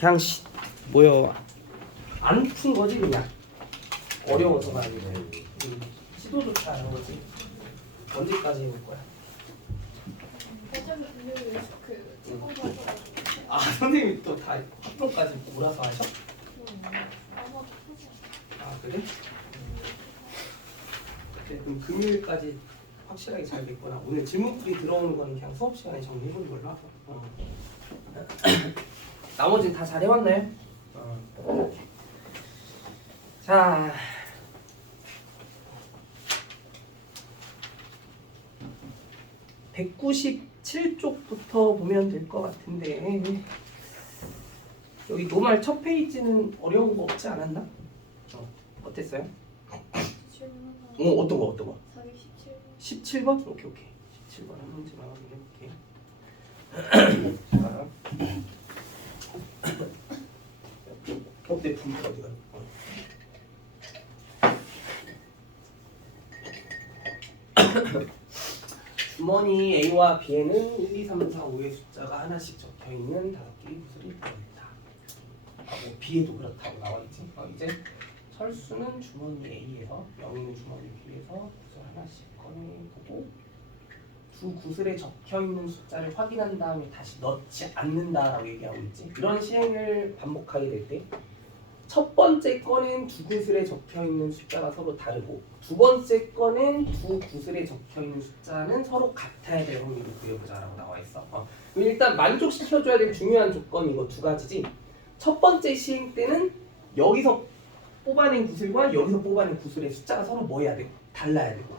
그냥 뭐야 안 푼 거지 그냥 어려워서가 아니라 시도조차 안 한 거지. 언제까지 해올 거야? 어차피 그 친구가 아 선생님이 또 다 학교까지 몰아서 하셔? 아마 아 그래? 그래 그럼 금요일까지 확실하게 잘 됐구나. 오늘 질문풀이 들어오는 거는 그냥 수업 시간에 정리해보는 걸로 하고 나머지는 다 잘 해왔나요? 자 197쪽부터 보면 될 것 같은데 여기 노말 첫 페이지는 어려운 거 없지 않았나? 어땠어요? 질문 어떤 거? 417번 17번? 오케이 17번 한 문제만 확인해볼게. 자 내 분포 어디가? 주머니 A와 B에는 1, 2, 3, 4, 5의 숫자가 하나씩 적혀있는 5개의 구슬이 들어있다. 뭐 B에도 그렇다고 나와있지. 이제 철수는 주머니 A에서 영희는 주머니 B에서 구슬 하나씩 꺼내보고 두 구슬에 적혀있는 숫자를 확인한 다음에 다시 넣지 않는다라고 얘기하고 있지. 이런 시행을 반복하게 될 때 첫 번째 건엔 두 구슬에 적혀있는 숫자가 서로 다르고 두 번째 건엔 두 구슬에 적혀있는 숫자는 서로 같아야 될 확률을 구해보자라고 나와있어. 일단 만족시켜줘야 될 중요한 조건이 이거 두 가지지. 첫 번째 시행 때는 여기서 뽑아낸 구슬과 여기서 뽑아낸 구슬의 숫자가 서로 뭐 해야 되고 달라야 되고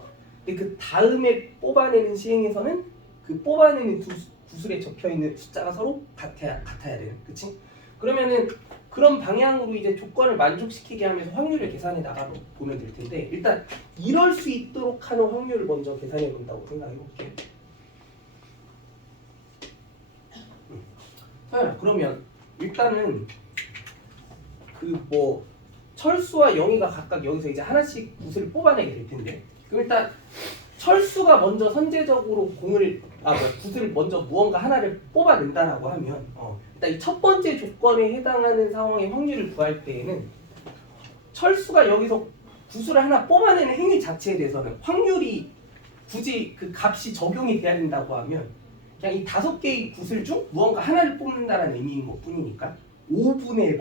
근데 그 다음에 뽑아내는 시행에서는 그 뽑아내는 두 구슬에 적혀있는 숫자가 서로 같아야 되는 그치? 그러면은 그런 방향으로 이제 조건을 만족시키게 하면서 확률을 계산해 나가 보면 될 텐데 일단 이럴 수 있도록 하는 확률을 먼저 계산해 본다고 생각해 볼게요. 자, 그러면 일단은 그 뭐 철수와 영희가 각각 여기서 이제 하나씩 구슬을 뽑아내게 될 텐데 그럼 일단 철수가 먼저 선제적으로 구슬을 먼저 무언가 하나를 뽑아낸다라고 하면 일단 이 첫 번째 조건에 해당하는 상황의 확률을 구할 때에는 철수가 여기서 구슬을 하나 뽑아내는 행위 자체에 대해서는 확률이 굳이 그 값이 적용이 돼야 된다고 하면 그냥 이 5개의 구슬 중 무언가 하나를 뽑는다는 의미인 것 뿐이니까 5분의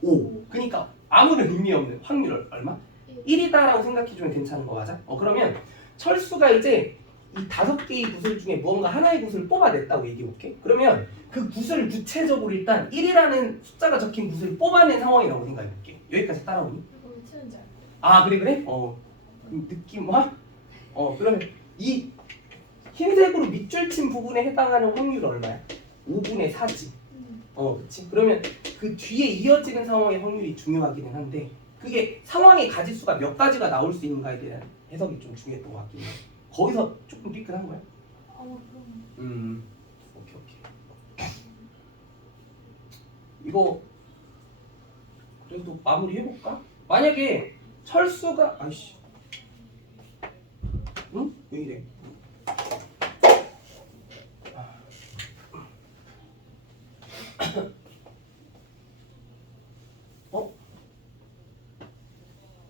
5 그러니까 아무런 의미 없는 확률 얼마? 1이다라고 생각해주면 괜찮은 거 맞아? 그러면 철수가 이제 이 5개의 구슬 중에 무언가 하나의 구슬을 뽑아냈다고 얘기해볼게. 그러면 그 구슬을 구체적으로 일단 1이라는 숫자가 적힌 구슬을 뽑아낸 상황이라고 생각해볼게. 여기까지 따라오니? 이거 왜 치는지 알고 아 그래? 그럼 느낌 와? 그러면 이 흰색으로 밑줄 친 부분에 해당하는 확률은 얼마야? 5분의 4지. 그치? 그러면 그 뒤에 이어지는 상황의 확률이 중요하기는 한데 그게 상황의 가지수가 몇 가지가 나올 수 있는가에 대한 해석이 좀 중요했던 것 같긴 해. 거기서 조금 삐끗한 거야? 그럼 오케이. 이거 그래도 마무리 해볼까? 만약에 철수가 아이씨 응? 왜 이래?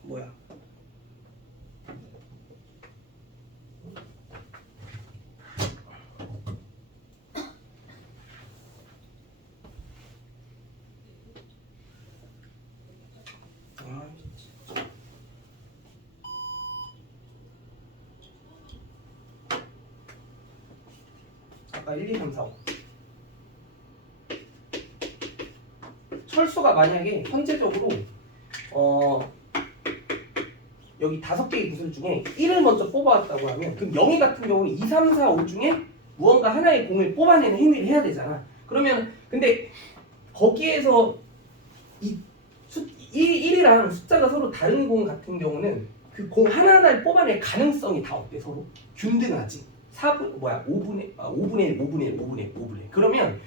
뭐야? 아까 1, 2, 3, 4, 5 철수가 만약에 현재적으로 여기 5개의 구슬 중에 1을 먼저 뽑아왔다고 하면 그럼 0이 같은 경우는 2, 3, 4, 5 중에 무언가 하나의 공을 뽑아내는 행위를 해야 되잖아. 그러면 근데 거기에서 이 1이랑 숫자가 서로 다른 공 같은 경우는 그 공 하나하나를 뽑아낼 가능성이 다 어때? 서로 균등하지. 5분의 1, 5분의 1, 5분의 1, 5분의 1. 그러면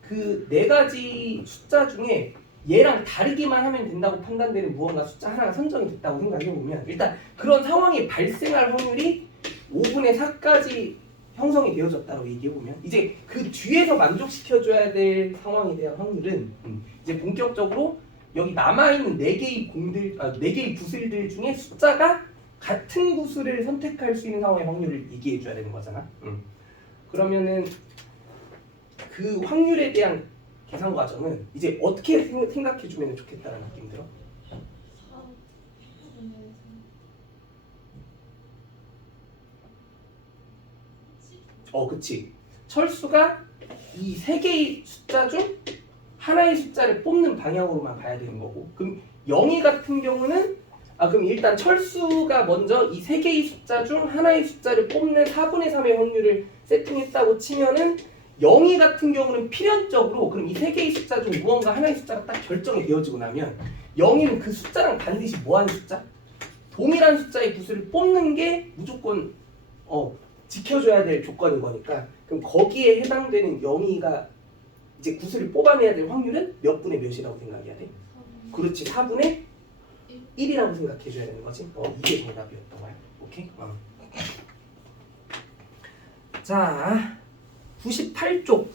그 4가지 숫자 중에 얘랑 다르기만 하면 된다고 판단되는 무언가 숫자 하나가 선정이 됐다고 생각해보면 일단 그런 상황이 발생할 확률이 5분의 4까지 형성이 되어졌다고 얘기해 보면 이제 그 뒤에서 만족시켜줘야 될 상황에 대한 확률은 이제 본격적으로 여기 남아 있는 네 개의 공들, 네 개의 구슬들 중에 숫자가 같은 구슬을 선택할 수 있는 상황의 확률을 얘기해 줘야 되는 거잖아. 그러면은 그 확률에 대한 계산 과정은 이제 어떻게 생각해 주면 좋겠다는 느낌 들어? 4분의 그치. 철수가 이 세 개의 숫자 중 하나의 숫자를 뽑는 방향으로만 가야 되는 거고, 그럼 영희 같은 경우는 그럼 일단 철수가 먼저 이 세 개의 숫자 중 하나의 숫자를 뽑는 4분의 3의 확률을 세팅했다고 치면은 영희 같은 경우는 필연적으로 그럼 이 세 개의 숫자 중 무언가 하나의 숫자가 딱 결정이 되어지고 나면 영희는 그 숫자랑 반드시 뭐하는 숫자? 동일한 숫자의 구슬을 뽑는 게 무조건 지켜줘야 될 조건인 거니까 그럼 거기에 해당되는 영희가 이제 구슬을 뽑아내야 될 확률은 몇 분의 몇이라고 생각해야 돼? 그렇지, 4분의 1이라고 생각해 줘야 되는 거지. 이게 정답이었던 거야. 오케이? 자, 98쪽.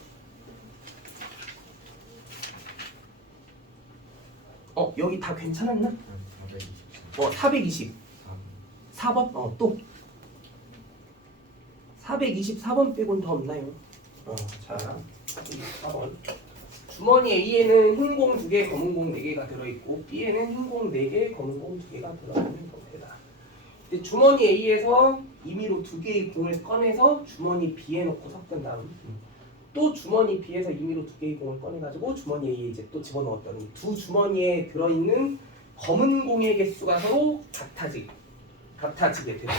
여기 다 괜찮았나? 420. 4번? 또. 424번 빼곤 더 없나요? 자, 4번. 주머니 A에는 흰 공 2개, 검은 공 4개가 들어있고 B에는 흰 공 4개, 검은 공 2개가 들어있는 겁니다. 주머니 A에서 임의로 2개의 공을 꺼내서 주머니 B에 넣고 섞은 다음 또 주머니 B에서 임의로 2개의 공을 꺼내가지고 주머니 A에 이제 또 집어넣었더니 두 주머니에 들어있는 검은 공의 개수가 서로 같아지게 되죠.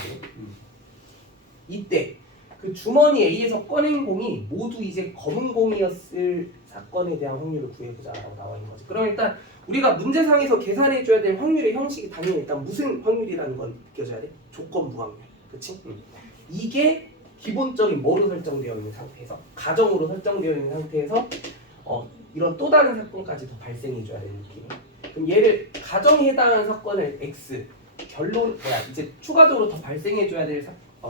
이때 그 주머니 A에서 꺼낸 공이 모두 이제 검은 공이었을 사건에 대한 확률을 구해보자라고 나와 있는 거지. 그럼 일단 우리가 문제상에서 계산해줘야 될 확률의 형식이 당연히 일단 무슨 확률이라는 건 느껴져야 돼? 조건부 확률. 그치? 이게 기본적인 뭐로 설정되어 있는 상태에서 가정으로 설정되어 있는 상태에서 이런 또 다른 사건까지도 발생해줘야 되는 느낌. 그럼 얘를 가정에 해당하는 사건을 X, 이제 추가적으로 더 발생해줘야 될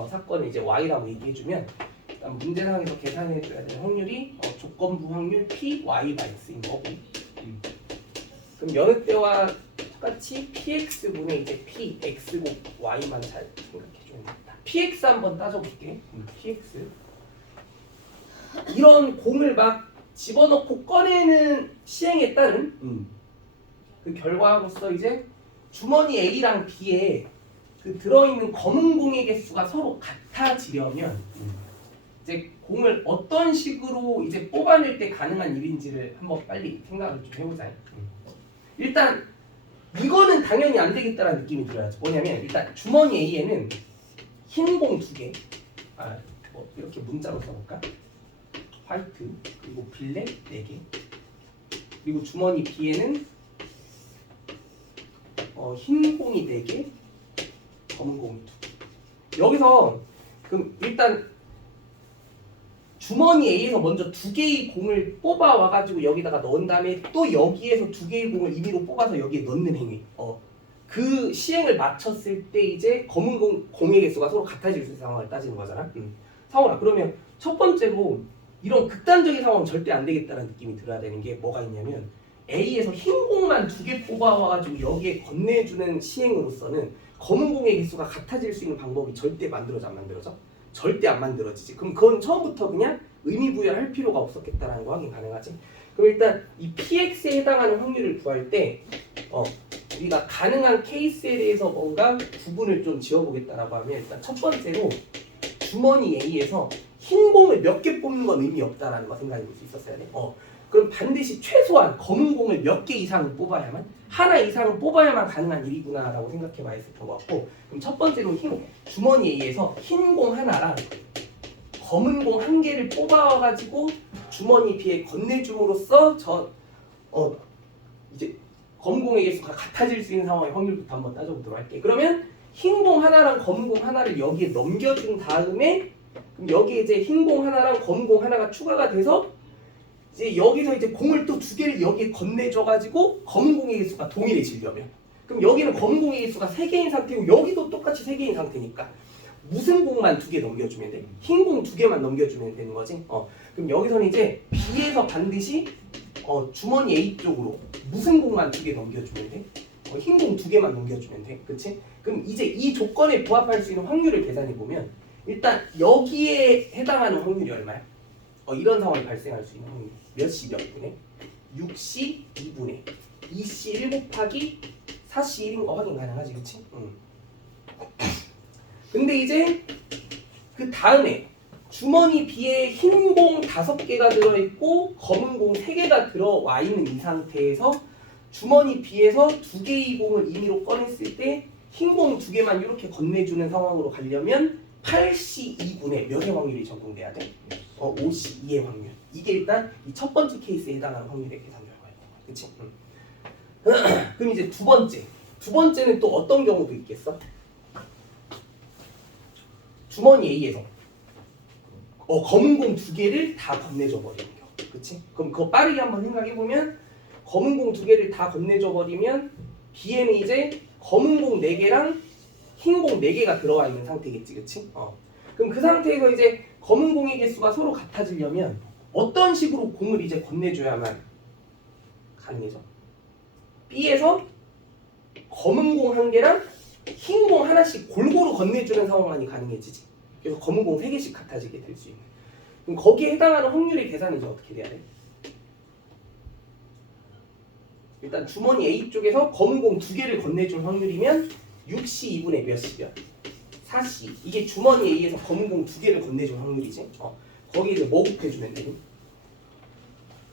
사건을 이제 Y라고 얘기해주면 일단 문제상에서 계산해줘야 될 확률이 조건부 확률 P, Y가 X인 거고 그럼 여느 때와 똑같이 PX분의 이제 P, X고 Y만 잘 생각해줘야 된다. PX 한번 따져볼게. PX 이런 공을 막 집어넣고 꺼내는 시행에 따른 그 결과로서 이제 주머니 A랑 B에 그 들어있는 검은 공의 개수가 서로 같아지려면 이제 공을 어떤 식으로 이제 뽑아낼 때 가능한 일인지를 한번 빨리 생각을 좀 해보자. 일단 이거는 당연히 안 되겠다라는 느낌이 들어야죠. 뭐냐면 일단 주머니 A에는 흰 공 2개, 이렇게 문자로 써볼까? 화이트 그리고 블랙 4개 그리고 주머니 B에는 흰 공이 4개, 검은 공이 2개. 여기서 그럼 일단 주머니 A에서 먼저 2개의 공을 뽑아 와가지고 여기다가 넣은 다음에 또 여기에서 2개의 공을 임의로 뽑아서 여기에 넣는 행위. 그 시행을 마쳤을 때 이제 검은 공의 개수가 서로 같아질 수 있는 상황을 따지는 거잖아. 상호라 그러면 첫 번째로 이런 극단적인 상황은 절대 안 되겠다는 느낌이 들어야 되는 게 뭐가 있냐면 A에서 흰 공만 2개 뽑아와가지고 여기에 건네주는 시행으로서는 검은 공의 개수가 같아질 수 있는 방법이 절대 만들어져 안 만들어져? 절대 안 만들어지지. 그럼 그건 처음부터 그냥 의미 부여할 필요가 없었겠다라는 거 확인 가능하지. 그럼 일단 이 PX에 해당하는 확률을 구할 때 우리가 가능한 케이스에 대해서 뭔가 구분을 좀 지어보겠다라고 하면 일단 첫 번째로 주머니 A에서 흰 공을 몇 개 뽑는 건 의미 없다라는 거 생각해 볼 수 있었어야 돼. 그럼 반드시 최소한 검은 공을 몇 개 이상은 뽑아야만 하나 이상은 뽑아야만 가능한 일이구나라고 생각해 봐야 했었던 것 같고 그럼 첫 번째로 주머니 A에서 흰 공 하나랑 검은 공 1개를 뽑아와가지고 주머니 B에 건네줌으로써 이제 검은 공의 개수가 같아질 수 있는 상황의 확률부터 한번 따져보도록 할게. 그러면 흰 공 하나랑 검은 공 하나를 여기에 넘겨준 다음에 그럼 여기에 이제 흰 공 하나랑 검은 공 하나가 추가가 돼서 이제 여기서 이제 공을 또 2개를 여기에 건네줘가지고 검은 공의 개수가 동일해지려면 그럼 여기는 검은 공의 개수가 3개인 상태고 여기도 똑같이 3개인 상태니까 무슨 공만 2개 넘겨주면 돼? 흰 공 2개만 넘겨주면 되는 거지. 그럼 여기서는 이제 B에서 반드시 주머니 A 쪽으로 무슨 공만 2개 넘겨주면 돼? 흰 공 2개만 넘겨주면 돼. 그치? 그럼 이제 이 조건에 부합할 수 있는 확률을 계산해 보면 일단 여기에 해당하는 확률이 얼마야? 이런 상황이 발생할 수 있는 확률 몇시 몇 분의? 6시 2분의 2시 1 곱하기 4시 1인 거 확인 가능하지, 그치? 근데 이제 그 다음에 주머니 B에 흰 공 5개가 들어있고 검은 공 3개가 들어와 있는 이 상태에서 주머니 B에서 2개의 공을 임의로 꺼냈을 때 흰 공 2개만 이렇게 건네주는 상황으로 가려면 8시 2분의 몇의 확률이 적용돼야 돼? 5시 2의 확률. 이게 일단 이 첫 번째 케이스에 해당하는 확률의 계산 결과예요. 그치? 그럼 이제 두 번째는 또 어떤 경우도 있겠어? 주머니 A에서 검은 공 2개를 다 건네줘 버리는 경우. 그치? 그럼 그거 빠르게 한번 생각해 보면 검은 공 2개를 다 건네줘 버리면 B에는 이제 검은 공 4개랑 흰 공 4개가 들어와 있는 상태겠지, 그치? 그럼 그 상태에서 이제 검은 공의 개수가 서로 같아지려면 어떤 식으로 공을 이제 건네줘야만 가능해져? B에서 검은 공 1개랑 흰 공 하나씩 골고루 건네주는 상황만이 가능해지지. 그래서 검은 공 3개씩 같아지게 될 수 있는. 그럼 거기에 해당하는 확률의 계산이 이제 어떻게 돼야 돼? 일단 주머니 A 쪽에서 검은 공 2개를 건네줄 확률이면 6시 2분의 몇 시면? 4시. 이게 주머니 A에서 검은 공 2개를 건네줄 확률이지. 거기에 이제 뭐 곱해주면 되니?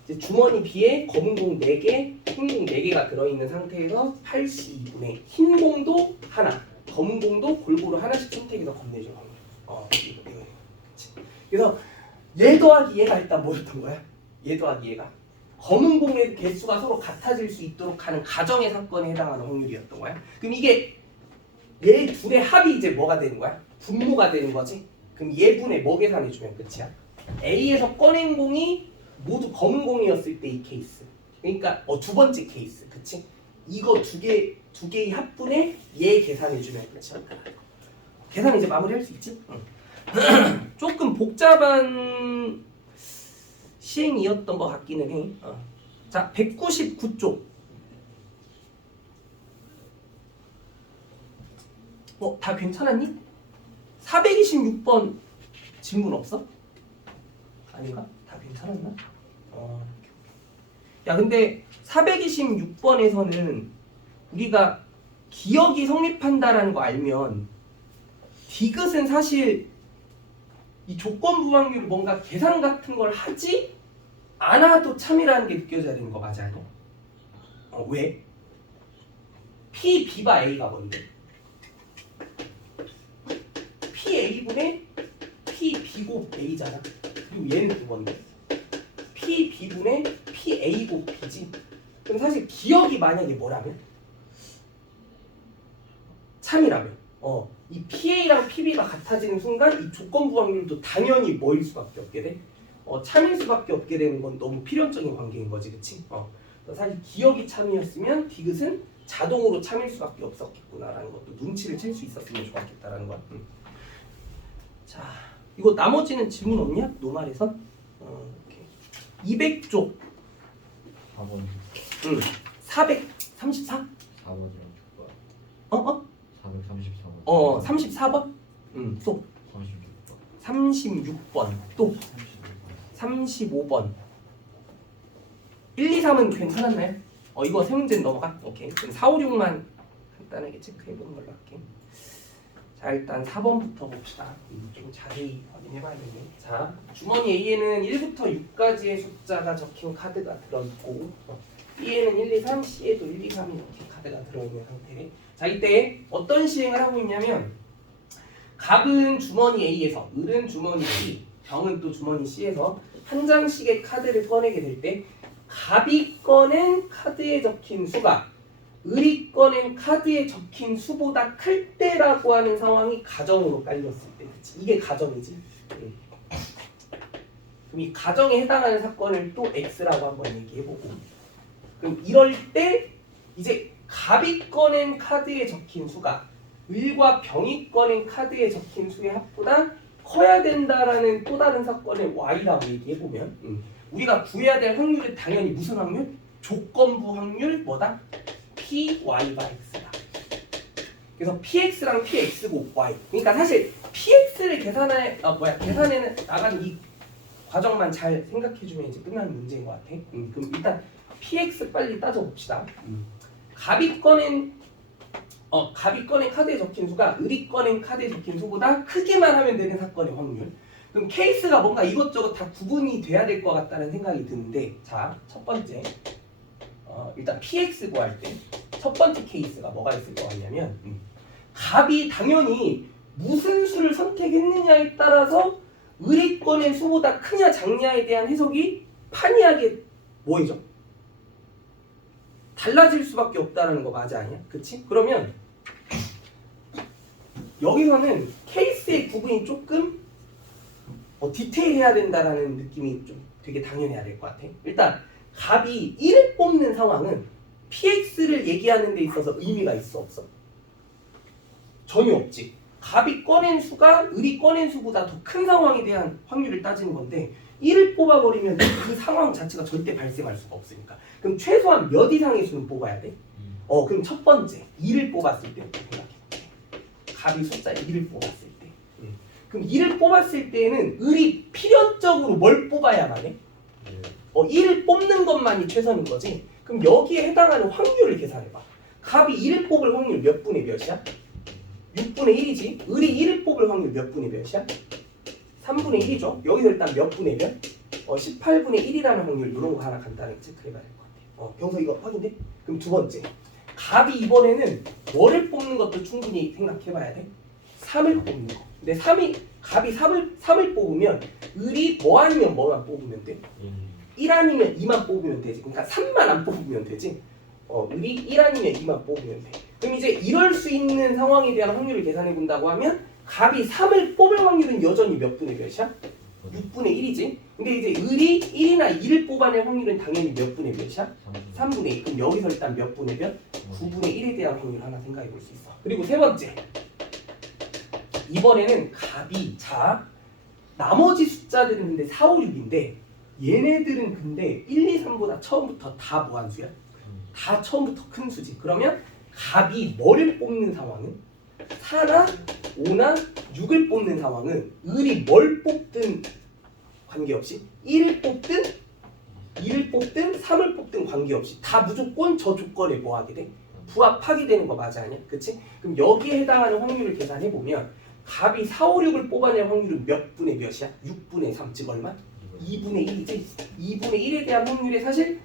이제 주머니 B에 검은 공 4개, 흰 공 4개가 들어있는 상태에서 8시 2분의 흰 공도 하나, 검은 공도 골고루 하나씩 선택해서 건네줄 확률. 이거. 그치? 그래서 얘 더하기 얘가 일단 뭐였던 거야? 얘 더하기 얘가 검은 공의 개수가 서로 같아질 수 있도록 하는 가정의 사건에 해당하는 확률이었던 거야. 그럼 이게 얘 둘의 합이 이제 뭐가 되는 거야? 분모가 되는 거지. 그럼 얘분의 뭐 계산해주면 끝이야? A에서 꺼낸 공이 모두 검은 공이었을 때 이 케이스. 그러니까 두 번째 케이스, 그치? 이거 두 개의 합분에 얘 계산해주면 끝이야. 계산 이제 마무리할 수 있지? 조금 복잡한 시행이었던 것 같기는 해. 자, 199쪽. 다 괜찮았니? 426번 질문 없어? 아닌가? 다 괜찮았나? 야, 근데 426번에서는 우리가 기억이 성립한다라는 거 알면 디귿은 사실 이 조건부 확률 뭔가 계산 같은 걸 하지 않아도 참이라는 게 느껴져야 되는 거 맞아? 아니야? 왜? P, B가 A가 뭔데? P, A분의 P, B곱 A잖아. 그리고 얘는 그건데 P, B분의 P, A곱 B지. 그럼 사실 기억이 만약에 뭐라면? 참이라면 이 PA랑 PB가 같아지는 순간 이 조건부 확률도 당연히 뭐일 수밖에 없게 돼? 참일 수밖에 없게 되는 건 너무 필연적인 관계인 거지, 그치? 사실 기억이 참이었으면 디귿은 자동으로 참일 수밖에 없었겠구나라는 것도 눈치를 챌 수 있었으면 좋았겠다라는 거야. 자, 이거 나머지는 질문 없냐? 노말에서? 이렇게 200쪽. 4번. 434? 4번이랑 줄거야. 434번. 34번? 또 36번. 또 35번. 1, 2, 3은 괜찮았나요? 이거 세 문제는 넘어가? 오케이. 그럼 4, 5, 6만 간단하게 체크해보는 걸로 할게. 자, 일단 4번부터 봅시다. 좀 자세히 확인해봐야겠네. 자, 주머니 A에는 1부터 6까지의 숫자가 적힌 카드가 들어있고 B에는 1, 2, 3, C에도 1, 2, 3이 이렇게 카드가 들어있는 상태. 자, 이때 어떤 시행을 하고 있냐면 갑은 주머니 A에서, 을은 주머니 B, 병은 또 주머니 C에서 한 장씩의 카드를 꺼내게 될 때 갑이 꺼낸 카드에 적힌 수가 을이 꺼낸 카드에 적힌 수보다 클 때라고 하는 상황이 가정으로 깔렸을 때, 그치? 이게 가정이지. 그럼 이 가정에 해당하는 사건을 또 X라고 한번 얘기해보고, 그럼 이럴 때 이제 갑이 꺼낸 카드에 적힌 수가 을과 병이 꺼낸 카드에 적힌 수의 합보다 커야 된다라는 또 다른 사건을 Y라고 얘기해보면 우리가 구해야 될 확률은 당연히 무슨 확률? 조건부 확률 뭐다? PY가 X다. 그래서 PX랑 PX고 Y. 그러니까 사실 PX를 계산에 나간 이 과정만 잘 생각해주면 이제 끝나는 문제인 것 같아. 그럼 일단 PX 빨리 따져봅시다. 갑이 꺼낸 카드에 적힌 수가 을이 꺼낸 카드에 적힌 수보다 크기만 하면 되는 사건의 확률. 그럼 케이스가 뭔가 이것저것 다 구분이 돼야 될 것 같다는 생각이 드는데, 자, 첫 번째 일단 PX 구할 때 첫 번째 케이스가 뭐가 있을 것 같냐면 갑이 당연히 무슨 수를 선택했느냐에 따라서 을이 꺼낸 수보다 크냐 작냐에 대한 해석이 판이하게 뭐이죠? 달라질 수밖에 없다는 거 맞아 아니야? 그치? 그러면 여기서는 케이스의 구분이 조금 디테일해야 된다라는 느낌이 좀 되게 당연해야 될 것 같아. 일단 갑이 1을 뽑는 상황은 PX를 얘기하는 데 있어서 의미가 있어 없어? 전혀 없지. 갑이 꺼낸 수가 을이 꺼낸 수보다 더 큰 상황에 대한 확률을 따지는 건데 1을 뽑아버리면 그 상황 자체가 절대 발생할 수가 없으니까. 그럼 최소한 몇 이상의 수는 뽑아야 돼? 그럼 첫 번째 2를 뽑았을 때부터 생각해볼게. 갑이 숫자 2를 뽑았을 때. 그럼 2를 뽑았을 때는 을이 필연적으로 뭘 뽑아야만 해? 1을 뽑는 것만이 최선인 거지. 그럼 여기에 해당하는 확률을 계산해봐. 갑이 1을 뽑을 확률 몇 분의 몇이야? 6분의 1이지. 을이 1을 뽑을 확률 몇 분의 몇이야? 3분의 1이죠. 여기서 일단 몇 분의 몇? 18분의 1이라는 확률. 이런 거 하나 간단하게 체크해봐야 될 것 같아요. 병서 이거 확인돼? 그럼 두 번째. 갑이 이번에는 뭐를 뽑는 것도 충분히 생각해봐야 돼? 3을 뽑는 거. 근데 갑이 3을 뽑으면 을이 뭐 아니면 뭐만 뽑으면 돼? 1 아니면 2만 뽑으면 되지. 그러니까 3만 안 뽑으면 되지. 을이 1 아니면 2만 뽑으면 돼. 그럼 이제 이럴 수 있는 상황에 대한 확률을 계산해 본다고 하면 갑이 3을 뽑을 확률은 여전히 몇 분의 몇이야? 6분의 1이지. 근데 이제 을이 1이나 2를 뽑아낼 확률은 당연히 몇 분의 몇이야? 3분의 2. 그럼 여기서 일단 몇 분의 몇? 9분의 1에 대한 확률 하나 생각해 볼 수 있어. 그리고 세 번째. 이번에는 갑이 나머지 숫자들은 근데 4, 5, 6인데 얘네들은 근데 1, 2, 3보다 처음부터 다 무한수야? 다 처음부터 큰 수지. 그러면 갑이 뭐를 뽑는 상황은 4나 5나 6을 뽑는 상황은 을이 뭘 뽑든 관계없이 1을 뽑든 2를 뽑든 3을 뽑든 관계없이 다 무조건 저 조건에 뭐 하게 돼? 부합하게 되는 거 맞아 아니야? 그치? 그럼 여기에 해당하는 확률을 계산해 보면 갑이 4, 5, 6을 뽑아낼 확률은 몇 분의 몇이야? 6분의 3, 즉 얼마? 2분의 1이지? 2분의 1에 대한 확률에 사실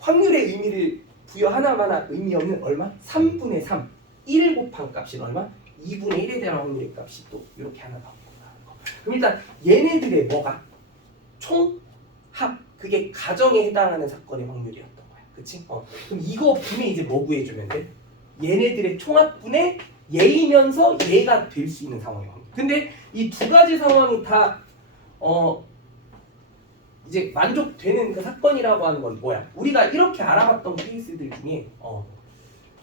확률의 의미를 부여하나마나 의미 없는 얼마? 3분의 3. 1을 곱한 값이 얼마? 2분의 1에 대한 확률의 값이 또 이렇게 하나 나오는 거. 그럼 일단 얘네들의 뭐가? 총합. 그게 가정에 해당하는 사건의 확률이었던 거야. 그치? 그럼 이거 분의 이제 뭐 구해주면 돼? 얘네들의 총합분의 얘이면서 얘가 될 수 있는 상황의 확률. 근데 이 두 가지 상황이 다 이제 만족되는 그 사건이라고 하는 건 뭐야? 우리가 이렇게 알아봤던 케이스들 중에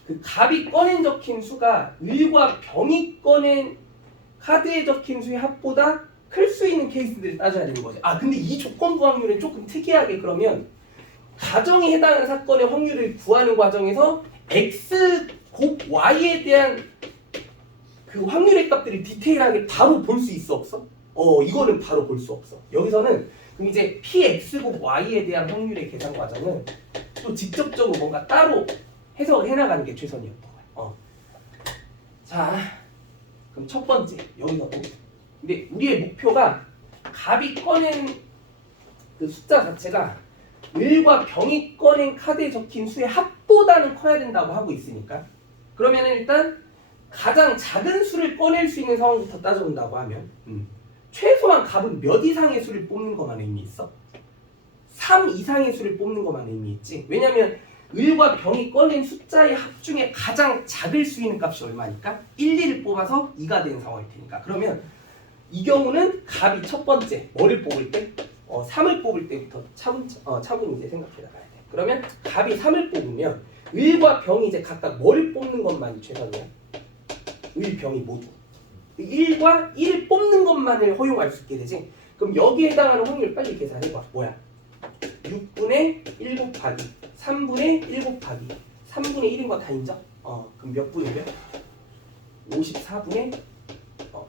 그 갑이 꺼낸 적힌 수가 을과 병이 꺼낸 카드에 적힌 수의 합보다 클 수 있는 케이스들을 따져야 되는 거지. 근데 이 조건부 확률은 조금 특이하게 그러면 가정에 해당하는 사건의 확률을 구하는 과정에서 x 곱 y에 대한 그 확률의 값들을 디테일하게 바로 볼 수 있어 없어? 이거는 바로 볼 수 없어. 여기서는 그럼 이제 px 곱 y에 대한 확률의 계산 과정은 또 직접적으로 뭔가 따로 해석을 해나가는 게 최선이었던 거야. 자, 그럼 첫 번째 여기서도. 근데 우리의 목표가 갑이 꺼낸 그 숫자 자체가 을과 병이 꺼낸 카드에 적힌 수의 합보다는 커야 된다고 하고 있으니까 그러면 일단 가장 작은 수를 꺼낼 수 있는 상황부터 따져본다고 하면 최소한 갑은 몇 이상의 수를 뽑는 것만 의미 있어? 3 이상의 수를 뽑는 것만 의미 있지. 왜냐면 을과 병이 꺼낸 숫자의 합 중에 가장 작을 수 있는 값이 얼마니까? 1, 2를 뽑아서 2가 되는 상황일 테니까. 그러면 이 경우는 갑이 첫 번째 뭐를 뽑을 때? 3을 뽑을 때부터 차분히 이제 생각해 나가야 돼. 그러면 갑이 3을 뽑으면 을과 병이 이제 각각 뭐를 뽑는 것만이 최선이야? 을병이 모두 1과 1 뽑는 것만을 허용할 수 있게 되지. 그럼 여기에 해당하는 확률 빨리 계산해봐. 뭐야? 6분의 1 곱하기 3분의 1 곱하기 3분의 1인 거 다 인정? 그럼 몇 분의 몇? 54분의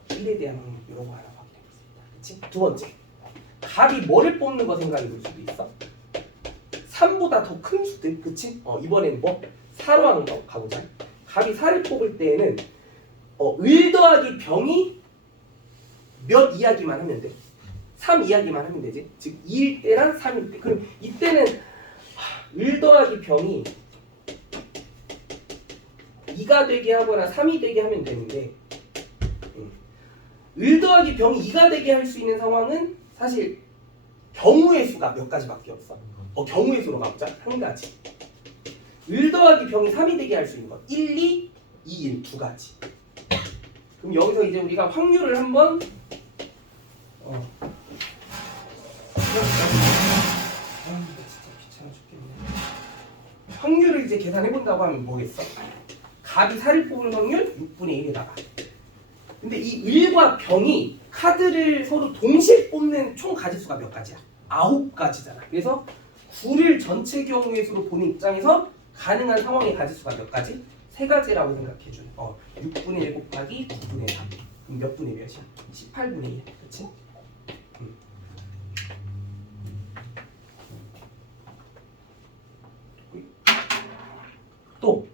1에 대한 확률 이런 거 하나 확인해보겠습니다. 그치? 두 번째, 값이 뭐를 뽑는 거 생각해 볼 수도 있어. 3보다 더 큰 수들, 그치? 이번에는 뭐? 4로 하는 거 가보자. 값이 4를 뽑을 때에는 을 더하기 병이 몇 이야기만 하면 돼. 3 이야기만 하면 되지. 즉 2일 때랑 3일 때. 그럼 이때는 을 더하기 병이 2가 되게 하거나 3이 되게 하면 되는데 을 더하기 병이 2가 되게 할 수 있는 상황은 사실 경우의 수가 몇 가지밖에 없어. 경우의 수로 가보자. 한 가지. 을 더하기 병이 3이 되게 할 수 있는 것 1, 2, 2, 1 두 가지. 그럼 여기서 이제 우리가 확률을 한번 진짜 귀찮아 죽겠네. 확률을 이제 계산해 본다고 하면 뭐겠어? 값이 4를 뽑을 확률 6분의 1에다가. 근데 이 을과 병이 카드를 서로 동시에 뽑는 총 가지수가 몇 가지야? 9가지잖아. 그래서 9를 전체 경우의 수로 보는 입장에서 가능한 상황의 가지수가 몇 가지? 3가지라고 생각해줘. 6분의 1 곱하기 9분의 3. 그럼 몇 분의 몇이야? 18분의 1. 그치? 또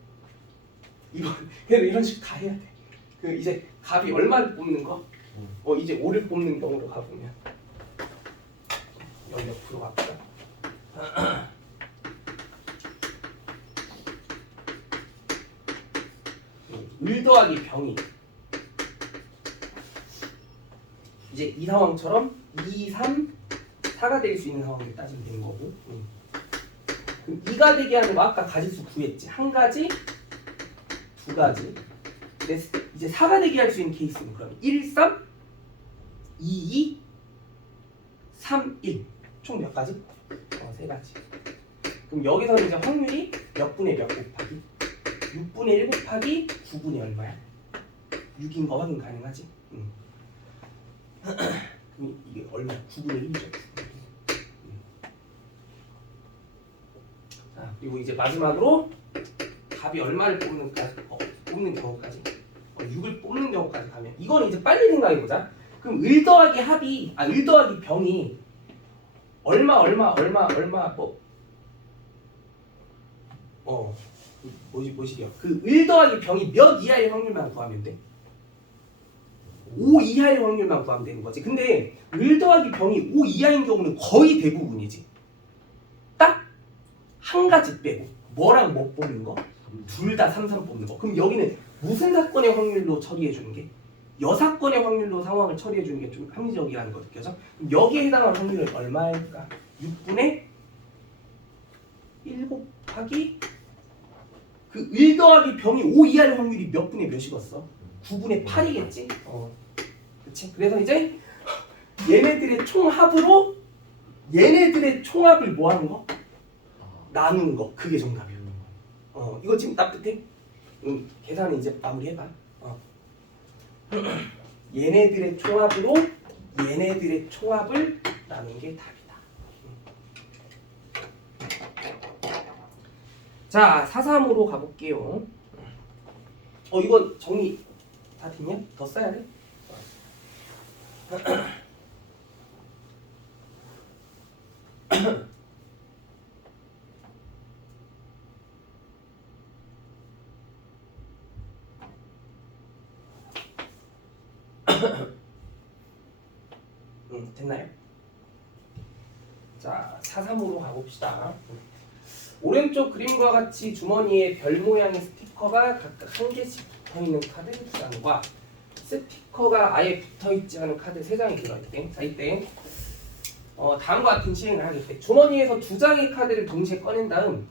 이런 식으로 다 해야 돼. 그 이제 값이 얼마를 뽑는 거? 이제 5를 뽑는 경우로 가보면 여기 옆으로 갑시다. 을 더하기 병이 이제 이 상황처럼 2, 3, 4가 될 수 있는 상황을 따지면 되는 거고. 그럼 2가 되게 하는 거 아까 가지수 구했지. 한 가지, 두 가지. 이제 4가 되게 할 수 있는 케이스는 그럼 1, 3, 2, 2, 3, 1. 총 몇 가지? 3가지. 그럼 여기서 이제 확률이 몇 분의 몇 곱하기? 6분의 1 곱하기 9분의 얼마야? 6인 거 확인 가능하지? 그럼 이게 얼마야? 9분의 1이죠. 자, 그리고 이제 마지막으로 값이 얼마를 뽑는 경우까지 6을 뽑는 경우까지 가면 이거는 이제 빨리 생각해보자. 그럼 을 더하기 합이 을 더하기 병이 얼마 뭐시려? 그 을 더하기 병이 몇 이하의 확률만 구하면 돼? 5 이하의 확률만 구하면 되는 거지. 근데 을 더하기 병이 5 이하인 경우는 거의 대부분이지. 딱 한 가지 빼고 뭐랑 뭐 뽑는 거? 둘 다 3, 3 뽑는 거. 그럼 여기는 무슨 사건의 확률로 처리해 주는 게? 여사건의 확률로 상황을 처리해 주는 게 좀 합리적이라는 거 느껴져? 그럼 여기에 해당하는 확률은 얼마일까? 6분의 1 곱하기 그 을 더하기 병이 5 이하의 확률이 몇 분의 몇이겠어? 9분의 8이겠지? 그치? 그래서 이제 얘네들의 총합으로 얘네들의 총합을 뭐 하는 거? 나누는 거. 그게 정답이야. 이거 지금 따뜻해? 계산은 이제 마무리해봐. 얘네들의 총합으로 얘네들의 총합을 나누는 게 답이다. 자, 4.3으로 가볼게요. 이건 정리 다 됐냐? 더 써야 돼? 됐나요? 자, 4.3으로 가봅시다. 오른쪽 그림과 같이 주머니에 별 모양의 스티커가 각각 한 개씩 붙어있는 카드 2장과 스티커가 아예 붙어있지 않은 카드 3장이 들어있대. 자, 이때 다음과 같은 시행을 하겠대. 주머니에서 2장의 카드를 동시에 꺼낸 다음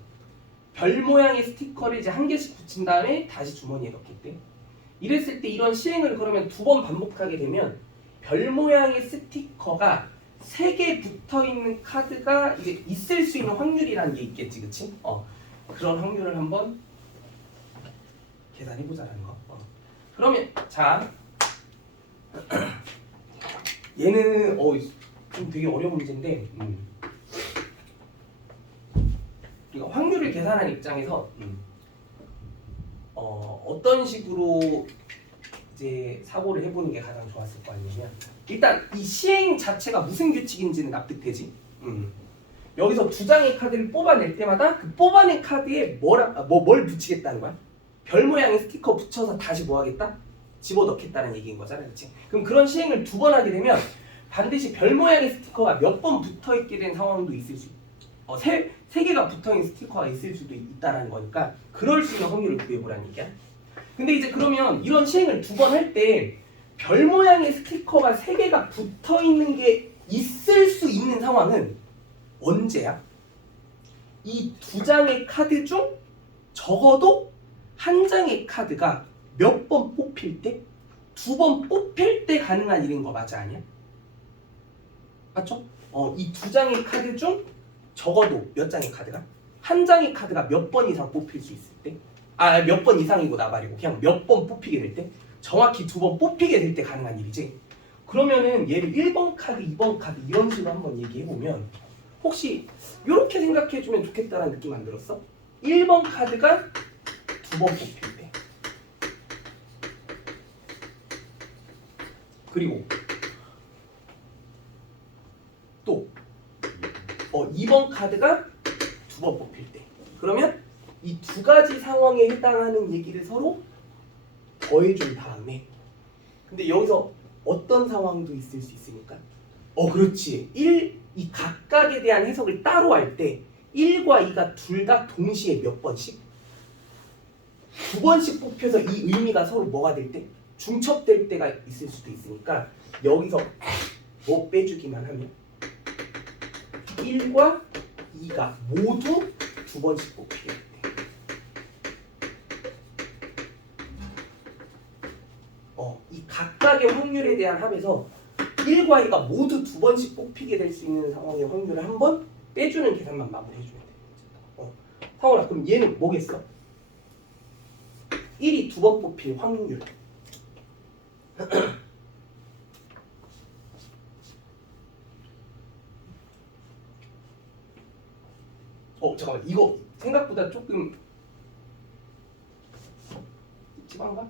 별 모양의 스티커를 이제 한 개씩 붙인 다음에 다시 주머니에 넣겠대. 이랬을 때 이런 시행을 그러면 2번 반복하게 되면 별 모양의 스티커가 3개 붙어있는 카드가 이제 있을 수 있는 확률이라는 게 있겠지, 그치? 그런 확률을 한번 계산해보자라는 거. 그러면 자 얘는 좀 되게 어려운 문제인데 이거 확률을 계산하는 입장에서 어떤 식으로 이제 사고를 해보는 게 가장 좋았을 거 아니냐면 일단 이 시행 자체가 무슨 규칙인지는 납득되지. 여기서 두 장의 카드를 뽑아낼 때마다 그 뽑아낸 카드에 뭘 붙이겠다는 거야? 별 모양의 스티커 붙여서 다시 뭐 하겠다? 집어넣겠다는 얘기인 거잖아, 그렇지? 그럼 그런 시행을 두 번 하게 되면 반드시 별 모양의 스티커가 몇 번 붙어 있게 된 상황도 있을 수 있고, 세 개가 붙어 있는 스티커가 있을 수도 있다라는 거니까 그럴 수 있는 확률을 구해보라는 얘기야. 근데 이제 그러면 이런 시행을 두 번 할 때 별 모양의 스티커가 세 개가 붙어 있는 게 있을 수 있는 상황은 언제야? 이 두 장의 카드 중 적어도 한 장의 카드가 몇 번 뽑힐 때? 두 번 뽑힐 때 가능한 일인 거 맞아 아니야? 맞죠? 이 두 장의 카드 중 적어도 몇 장의 카드가? 한 장의 카드가 몇 번 이상 뽑힐 수 있을 때? 몇 번 이상이고 나발이고 그냥 몇 번 뽑히게 될 때? 정확히 두 번 뽑히게 될 때 가능한 일이지. 그러면은 얘를 1번 카드, 2번 카드 이런 식으로 한번 얘기해보면 혹시 이렇게 생각해주면 좋겠다라는 느낌 안 들었어? 1번 카드가 두 번 뽑힐 때 그리고 또 2번 카드가 두 번 뽑힐 때 그러면 이 두 가지 상황에 해당하는 얘기를 서로 더해준 다음에 근데 여기서 어떤 상황도 있을 수 있으니까 그렇지. 이 각각에 대한 해석을 따로 할 때 1과 2가 둘 다 동시에 몇 번씩? 두 번씩 뽑혀서 이 의미가 서로 뭐가 될 때? 중첩될 때가 있을 수도 있으니까 여기서 뭐 빼주기만 하면 1과 2가 모두 두 번씩 뽑히게 될 때. 이 각각의 확률에 대한 합에서 1과 2가 모두 두 번씩 뽑히게 될 수 있는 상황의 확률을 한 번 빼주는 계산만 마무리해주면 돼요. 상훈아, 그럼 얘는 뭐겠어? 1이 두 번 뽑힐 확률. 잠깐만, 이거 생각보다 조금 찝한가?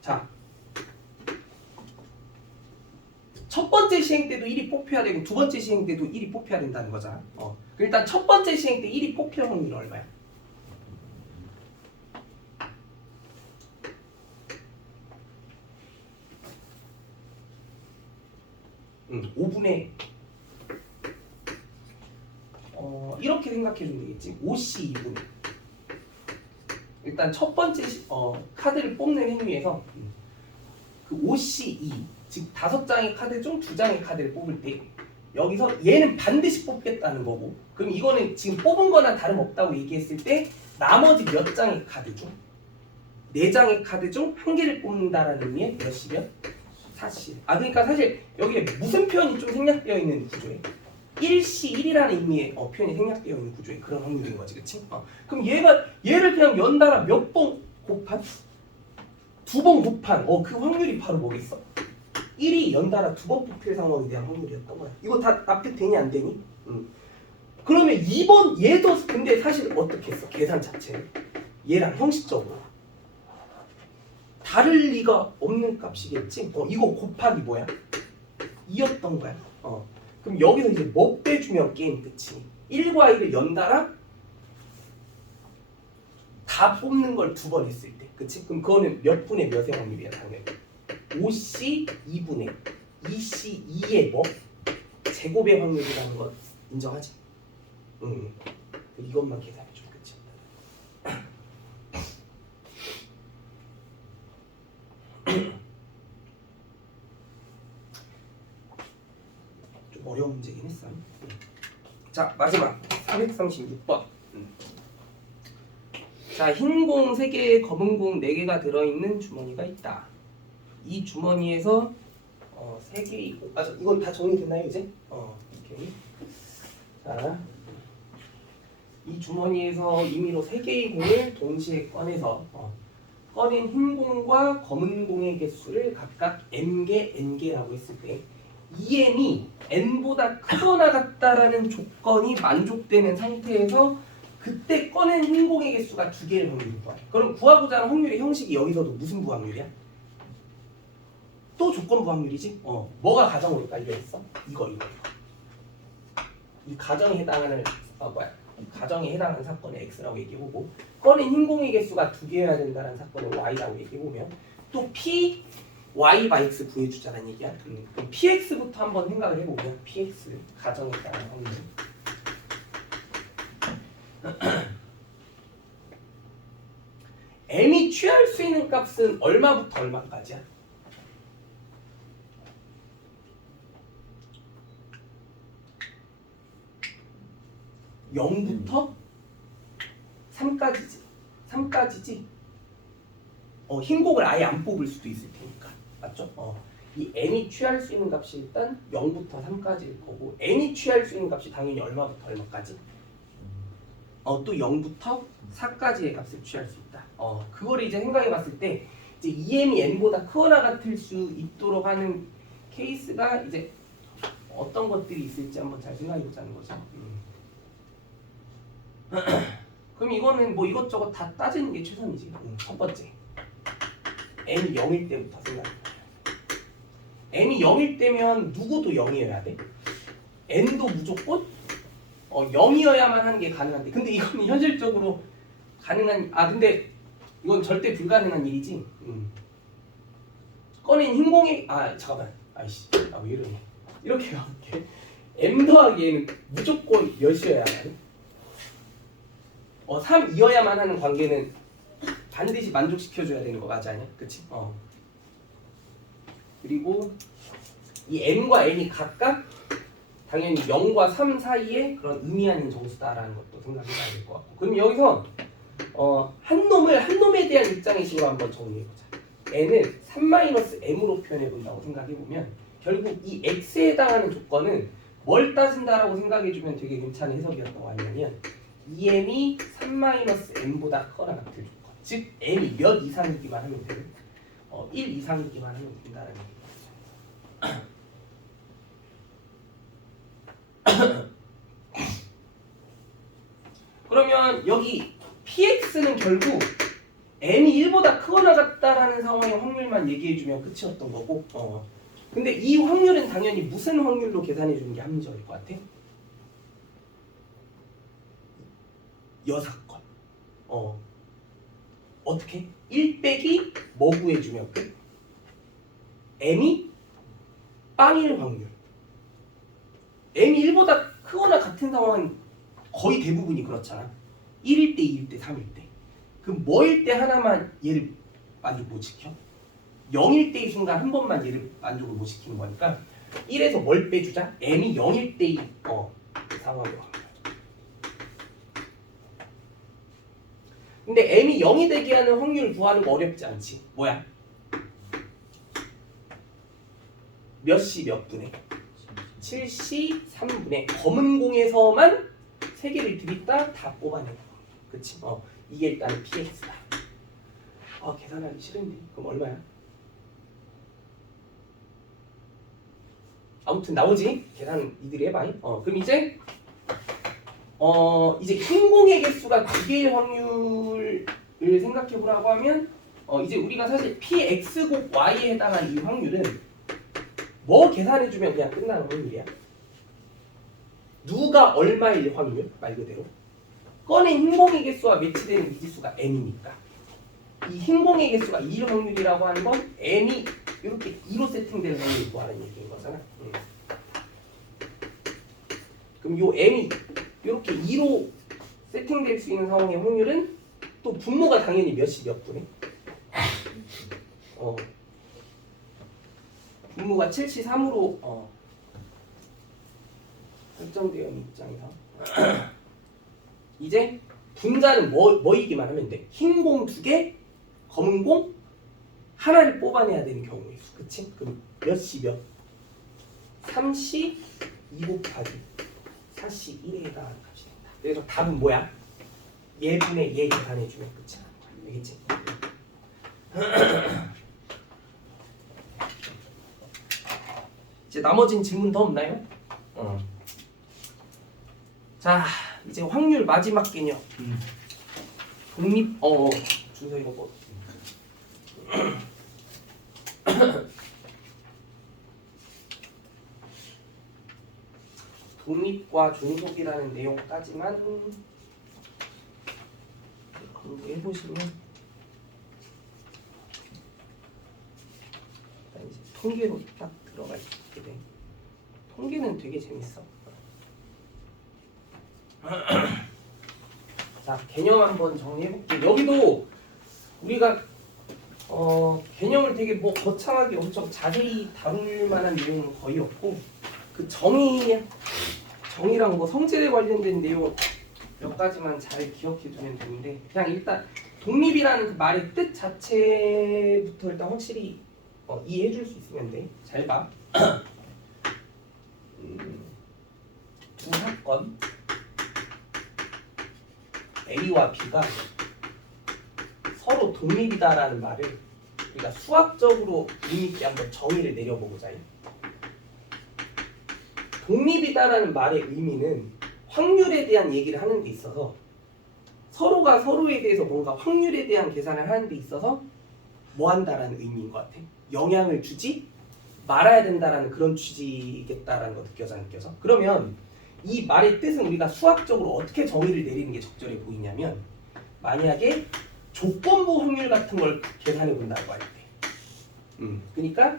자, 첫 번째 시행 때도 1이 뽑혀야 되고 두 번째 시행 때도 1이 뽑혀야 된다는 거잖아. 일단 첫 번째 시행 때 1이 뽑힐 확률은 얼마야? 응, 5분의 이렇게 생각해 주면 되겠지. 5C 2분의 일단 첫 번째 카드를 뽑는 행위에서 그 5C2 즉 5장의 카드 중 2장의 카드를 뽑을 때 여기서 얘는 반드시 뽑겠다는 거고 그럼 이거는 지금 뽑은 거나 다름없다고 얘기했을 때 나머지 몇 장의 카드 중 4장의 카드 중 한 개를 뽑는다라는 의미의 몇이면? 4C. 그러니까 사실 여기에 무슨 표현이 좀 생략되어 있는 구조에 1C 1이라는 의미의 표현이 생략되어 있는 구조에 그런 확률인 거지, 그치? 그럼 얘를 그냥 연달아 몇 번 곱한? 두 번 곱한 그 확률이 바로 뭐겠어? 1이 연달아 두 번 뽑힐 상황에 대한 확률이었던 거야. 이거 다 납득되니 안 되니? 그러면 2번 얘도 근데 사실 어떻게 했어? 계산 자체는 얘랑 형식적으로 다를 리가 없는 값이겠지? 이거 곱하기 뭐야? 2였던 거야. 그럼 여기서 이제 뭐 빼주면 게임 끝이 1과 2를 연달아 다 뽑는 걸 두 번 했을 때 그치? 그럼 그거는 몇 분의 몇의 확률이야 당연히 5C 2분의 2C 2의 뭐? 제곱의 확률이라는 것 인정하지? 이것만 계산해줘 그치? 좀 어려운 문제긴 했어. 자 마지막 436번. 자, 흰 공 3개, 검은 공 4개가 들어있는 주머니가 있다. 이 주머니에서 3개이고 이건 다 정리됐나요 이제? 오케이. 자, 이 주머니에서 임의로 3개의 공을 동시에 꺼내서 꺼낸 흰 공과 검은 공의 개수를 각각 m개, n개라고 했을 때 EM이 n보다 크거나 같다라는 조건이 만족되는 상태에서 그때 꺼낸 흰 공의 개수가 2개일 확률을 구하래. 그럼 구하고자 하는 확률의 형식이 여기서도 무슨 부확률이야? 또 조건 부확률이지? 뭐가 가정으로 깔려있어? 이거. 이 가정에 해당하는 가정에 해당하는 사건을 x라고 얘기해보고 꺼낸 흰 공의 개수가 2개여야 된다는 사건을 y라고 얘기해보면 또 p y by x 구해주자는 얘기야. 그럼 px부터 한번 생각을 해보면 px 가정에 따른 확률 m이 취할 수 있는 값은 얼마부터 얼마까지야? 0부터 3까지지. 3까지지. 흰 곡을 아예 안 뽑을 수도 있을 테니까. 맞죠? 이 n이 취할 수 있는 값이 일단 0부터 3까지일 거고 n이 취할 수 있는 값이 당연히 얼마부터 얼마까지? 또 0부터 4까지의 값을 취할 수 있다. 그거를 이제 생각해 봤을 때 이제 EM이 n보다 크거나 같을 수 있도록 하는 케이스가 이제 어떤 것들이 있을지 한번 잘 생각해 보자는 거죠. 그럼 이거는 뭐 이것저것 다 따지는 게 최선이지. 첫 번째, n이 0일 때부터 생각해. n이 0일 때면 누구도 0이어야 돼. n도 무조건 0이어야만 하는 게 가능한데, 근데 이거는 현실적으로 가능한 근데 이건 절대 불가능한 일이지. 꺼낸 흰 공이 잠깐만. 왜 이러니? 이렇게 가볼게. m 더하기 n은 무조건 몇이어야 하는? 3이어야만 하는 관계는 반드시 만족시켜줘야 되는 거 맞지 않냐? 그치? 그리고 이 m과 n이 각각 당연히 0과 3 사이에 그런 의미 아닌 정수다라는 것도 생각해봐야 될 것 같고, 그럼 여기서 한 놈에 대한 입장의식으로 한번 정리해보자. n은 3-m으로 표현해본다고 생각해보면 결국 이 x에 해당하는 조건은 뭘 따진다라고 생각해주면 되게 괜찮은 해석이었던 거 아니냐면 EM이 3-m보다 크거나 같은 조건, 즉 m이 몇 이상이기만 하면 되는 1 이상이기만 하면 된다는 얘기죠. 그러면 여기 px는 결국 m이 1보다 크거나 같다라는 상황의 확률만 얘기해주면 끝이었던 거고, 근데 이 확률은 당연히 무슨 확률로 계산해주는 게 합리적일 것 같아? 여사건. 어떻게? 1 빼기 뭐 구해주면 끝? m이 빵일 확률. m이 1보다 크거나 같은 상황은 거의 대부분이 그렇잖아. 1일 때, 2일 때, 3일 때. 그럼 뭐일 때 하나만 얘를 만족 못 시켜? 0일 때의 순간 한 번만 얘를 만족을 못 시키는 거니까 1에서 뭘 빼주자? m이 0일 때의 상황으로 합니다. 근데 m이 0이 되게 하는 확률 구하는 거 어렵지 않지? 뭐야? 몇 시 몇 분에? 7시 3분에 검은 공에서만 3개를 들이다 다 뽑아내는 거. 그치? 이게 일단 px다. 계산하기 싫은데. 그럼 얼마야? 아무튼 나오지? 계산 니들이 해봐. 그럼 이제 이제 흰 공의 개수가 2개일 확률을 생각해 보라고 하면 이제 우리가 사실 px 곱 y에 해당한 이 확률은 뭐 계산해 주면 그냥 끝나는 확률이야. 누가 얼마일 확률? 말 그대로 꺼낸 흰 공의 개수와 매치되는 미지수가 m이니까 이 흰 공의 개수가 2일 확률이라고 하는 건 m이 이렇게 2로 세팅되는 확률을 구하는 얘기인 거잖아. 그럼 요 m이 이렇게 2로 세팅될 수 있는 상황의 확률은 또 분모가 당연히 몇 시 몇 분에? 분모가 7시 3으로 설정되어 있는 입장에서 이제 분자는 뭐이기만 하면 돼. 흰 공 2개, 검은 공 하나를 뽑아내야 되는 경우의 수. 그치? 그럼 몇 시 몇? 3시 2 곱하기 4시 1에 해당하는 값이 된다. 그래서 답은 뭐야? 예분의 예 계산해주면 끝이 나는 거야. 알겠지? 이제 나머진 질문 더 없나요? 자, 이제 확률 마지막 개념. 독립 준서 이거 뭐? 독립과 종속이라는 내용까지만 공부해 보시면 일단 이제 통계로 딱 들어가 있게 돼. 통계는 되게 재밌어. 자, 개념 한번 정리해 볼게요. 여기도 우리가 개념을 되게 뭐 거창하게 엄청 자세히 다룰 만한 내용은 거의 없고, 그 정의랑 뭐 성질에 관련된 내용 몇 가지만 잘 기억해 두면 되는데, 그냥 일단 독립이라는 그 말의 뜻 자체부터 일단 확실히 이해해 줄 수 있으면 돼. 잘 봐. 두 사건 A와 B가 서로 독립이다라는 말을 우리가 수학적으로 의미 있게 한번 정의를 내려보고자 해요. 독립이다라는 말의 의미는 확률에 대한 얘기를 하는 데 있어서, 서로가 서로에 대해서 뭔가 확률에 대한 계산을 하는 데 있어서 뭐 한다라는 의미인 것 같아. 영향을 주지 말아야 된다라는 그런 취지겠다라는 거 느껴져? 그러면 이 말의 뜻은 우리가 수학적으로 어떻게 정의를 내리는 게 적절해 보이냐면, 만약에 조건부 확률 같은 걸 계산해 본다고 할 때, 그러니까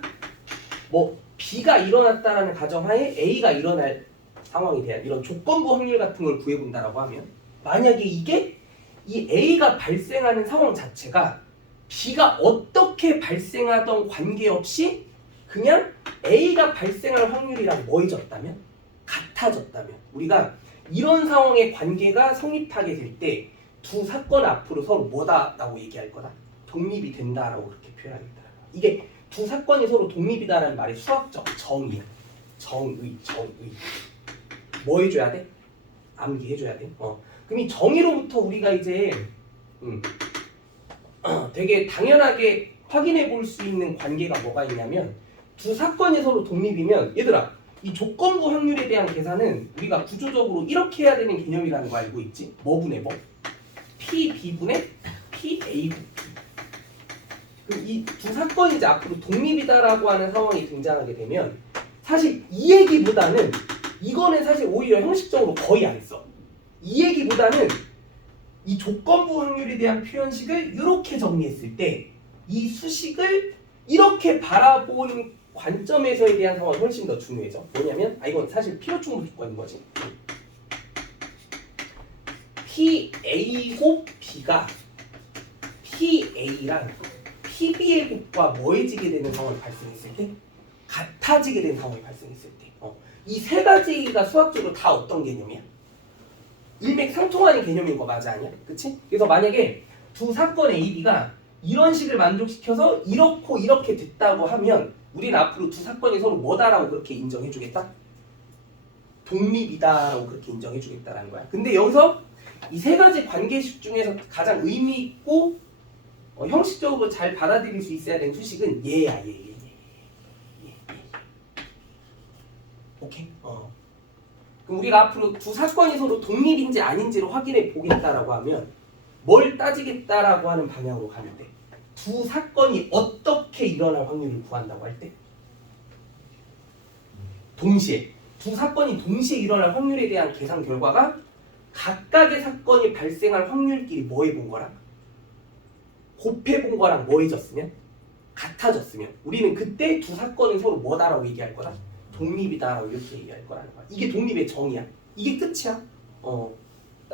뭐 B가 일어났다라는 가정하에 A가 일어날 상황에 대한 이런 조건부 확률 같은 걸 구해본다라고 하면, 만약에 이게 이 A가 발생하는 상황 자체가 B가 어떻게 발생하던 관계없이 그냥 A가 발생할 확률이랑 뭐해졌다면, 같아졌다면, 우리가 이런 상황의 관계가 성립하게 될 때 두 사건 앞으로 서로 뭐다라고 얘기할 거다? 독립이 된다라고 그렇게 표현하겠다. 이게 두 사건이 서로 독립이다라는 말이 수학적 정의야. 정의. 뭐 해줘야 돼? 암기해줘야 돼. 그럼 이 정의로부터 우리가 이제 되게 당연하게 확인해 볼 수 있는 관계가 뭐가 있냐면, 두 사건이 서로 독립이면, 얘들아, 이 조건부 확률에 대한 계산은 우리가 구조적으로 이렇게 해야 되는 개념이라는 거 알고 있지? 뭐분의 뭐? PB분의 PA분. 그럼 이 두 사건이 이제 앞으로 독립이다라고 하는 상황이 등장하게 되면, 사실 이 얘기보다는, 이거는 사실 오히려 형식적으로 거의 안 써. 이 얘기보다는 이 조건부 확률에 대한 표현식을 이렇게 정리했을 때 이 수식을 이렇게 바라본 관점에서에 대한 상황이 훨씬 더 중요해져. 뭐냐면, 이건 사실 필요충분 조건인 거지. PA고 B가 PA랑 PB의 곱과 뭐해지게 되는 상황이 발생했을 때, 같아지게 되는 상황이 발생했을 때, 이 세 가지가 수학적으로 다 어떤 개념이야? 일맥상통하는 개념인 거 맞아, 아니야? 그치? 그래서 만약에 두 사건 A, B가 이런 식을 만족시켜서 이렇고 이렇게 됐다고 하면, 우리는 앞으로 두 사건이 서로 뭐다라고 그렇게 인정해주겠다? 독립이다라고 그렇게 인정해주겠다라는 거야. 근데 여기서 이 세 가지 관계식 중에서 가장 의미 있고 형식적으로 잘 받아들일 수 있어야 되는 수식은 얘야, 얘. 오케이? 그럼 우리가 앞으로 두 사건이 서로 독립인지 아닌지를 확인해 보겠다라고 하면, 뭘 따지겠다라고 하는 방향으로 가면 돼. 두 사건이 어떻게 일어날 확률을 구한다고 할 때, 동시에 두 사건이 동시에 일어날 확률에 대한 계산 결과가 각각의 사건이 발생할 확률끼리 뭐 해본 거랑 곱해본 거랑 뭐 해졌으면, 같아졌으면, 우리는 그때 두 사건은 서로 뭐다라고 얘기할 거다? 독립이다라고 이렇게 얘기할 거라는 거야. 이게 독립의 정의야. 이게 끝이야.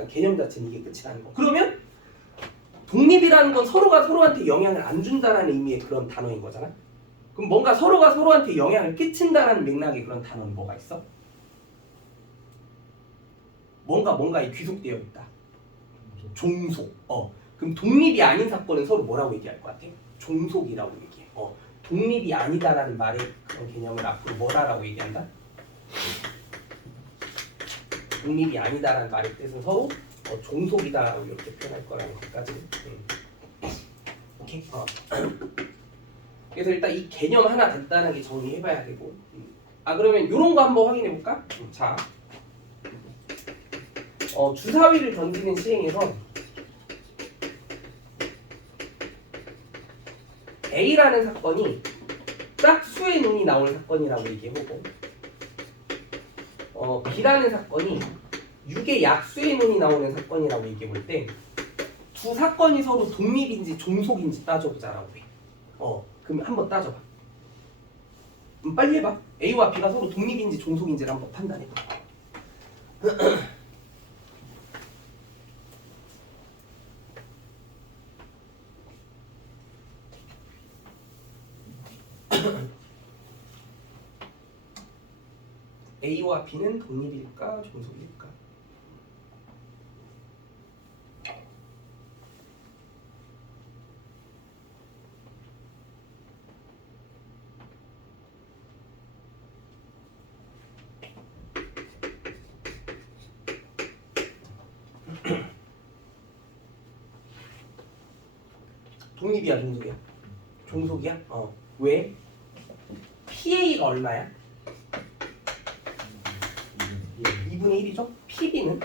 개념 자체는 이게 끝이라는 거. 그러면 독립이라는 건 서로가 서로한테 영향을 안 준다라는 의미의 그런 단어인 거잖아. 그럼 뭔가 서로가 서로한테 영향을 끼친다라는 맥락의 그런 단어는 뭐가 있어? 뭔가에 귀속되어 있다. 종속. 그럼 독립이 아닌 사건은 서로 뭐라고 얘기할 것 같아? 종속이라고 얘기해. 독립이 아니다라는 말의 그런 개념을 앞으로 뭐다라고 얘기한다? 독립이 아니다라는 말의 뜻은 서로 종속이다라고 이렇게 표현할 거라는 것까지. 오케이. 그래서 일단 이 개념 하나 간단하게 정리해봐야 되고. 그러면 이런 거 한번 확인해 볼까? 자, 주사위를 던지는 시행에서 A라는 사건이 짝수의 눈이 나올 사건이라고 얘기해보고, B라는 사건이 6의 약수의 눈이 나오는 사건이라고 얘기해볼 때 두 사건이 서로 독립인지 종속인지 따져보자라고 해. 그럼 한번 따져봐. 빨리 해봐. A와 B가 서로 독립인지 종속인지를 한번 판단해봐. A와 B는 독립일까 종속일까? 독립이야 종속이야? 종속이야? 왜? PA가 얼마야? 2분의 1이죠? PB는?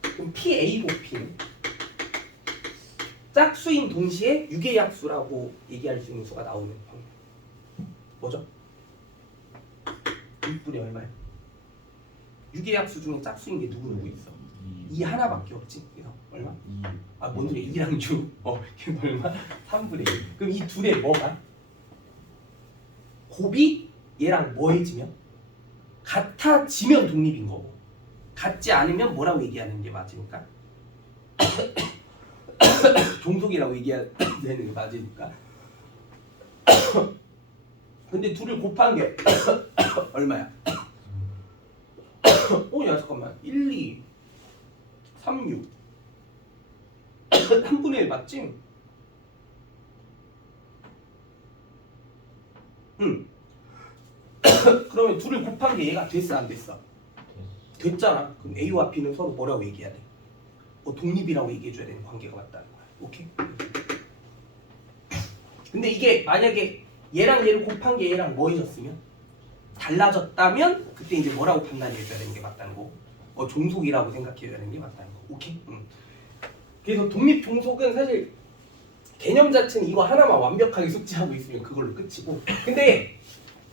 그럼 PA고 P는? 짝수인 동시에 유계 약수라고 얘기할 수 있는 수가 나오는 방법. 뭐죠? 6분의 얼마야? 유계 약수 중에 짝수인 게 누구 있어? 2 하나밖에 없지. 그래서 얼마? 뭔 소리야? 2랑 6. 걔 얼마? 3분의 1. 그럼 이 둘의 뭐가? 곱이 얘랑 뭐해지면? 같아지면 독립인 거고, 같지 않으면 뭐라고 얘기하는 게 맞으니까? 종속이라고 얘기하는 게 맞으니까. 근데 둘을 곱한 게 얼마야? 야 잠깐만, 1, 2, 3, 6 3분의 1 맞지? 그러면 둘을 곱한 게 얘가 됐어 안 됐어? 됐잖아. 그럼 A와 B는 서로 뭐라고 얘기해야 돼? 독립이라고 얘기해줘야 되는 관계가 맞다는 거야. 오케이? 근데 이게 만약에 얘랑 얘를 곱한 게 얘랑 뭐 해졌으면? 달라졌다면 그때 이제 뭐라고 판단해줘야 되는 게 맞다는 거고, 종속이라고 생각해줘야 되는 게 맞다는 거. 오케이? 그래서 독립 종속은 사실 개념 자체는 이거 하나만 완벽하게 숙지하고 있으면 그걸로 끝이고, 근데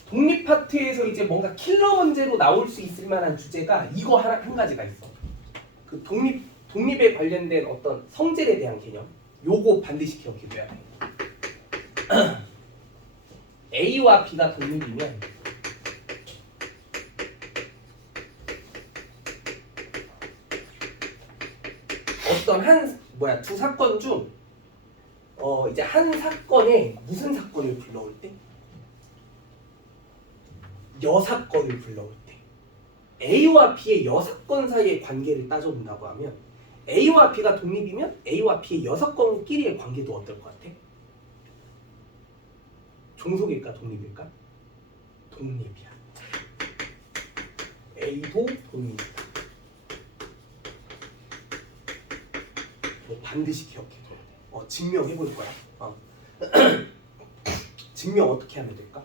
독립 파트에서 이제 뭔가 킬러 문제로 나올 수 있을 만한 주제가 이거 한 가지가 있어. 그 독립에 관련된 어떤 성질에 대한 개념, 요거 반드시 기억해줘야 돼. A와 B가 독립이면 어떤 두 사건 중 이제 한 사건에 무슨 사건을 불러올 때? 여사건을 불러올 때 A와 B의 여사건 사이의 관계를 따져본다고 하면, A와 B가 독립이면 A와 B의 여사건끼리의 관계도 어떨 것 같아? 종속일까 독립일까? 독립이야. A도 독립이다. 반드시 기억해줘야 돼. 증명해볼 거야. 증명 어떻게 하면 될까?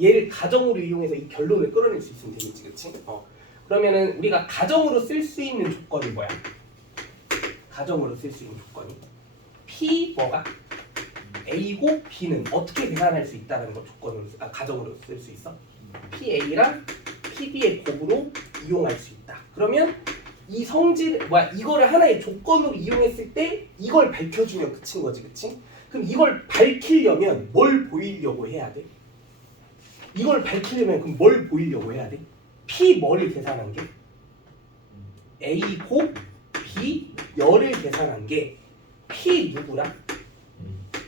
얘를 가정으로 이용해서 이 결론을 끌어낼 수 있으면 되겠지, 그치? 그러면은 우리가 가정으로 쓸 수 있는 조건이 뭐야? 가정으로 쓸 수 있는 조건이 P 뭐가? A고 B는 어떻게 계산할 수 있다는 거 조건으로 가정으로 쓸 수 있어? PA랑 PB의 곱으로 이용할 수 있다. 그러면 이 성질 이거를 하나의 조건으로 이용했을 때 이걸 밝혀주면 끝인 거지, 그치? 그럼 이걸 밝히려면 뭘 보이려고 해야 돼? 이걸 밝히려면 그럼 뭘 보이려고 해야 돼? P 뭐를 계산한 게? A 곱 B 열을 계산한 게 P 누구랑?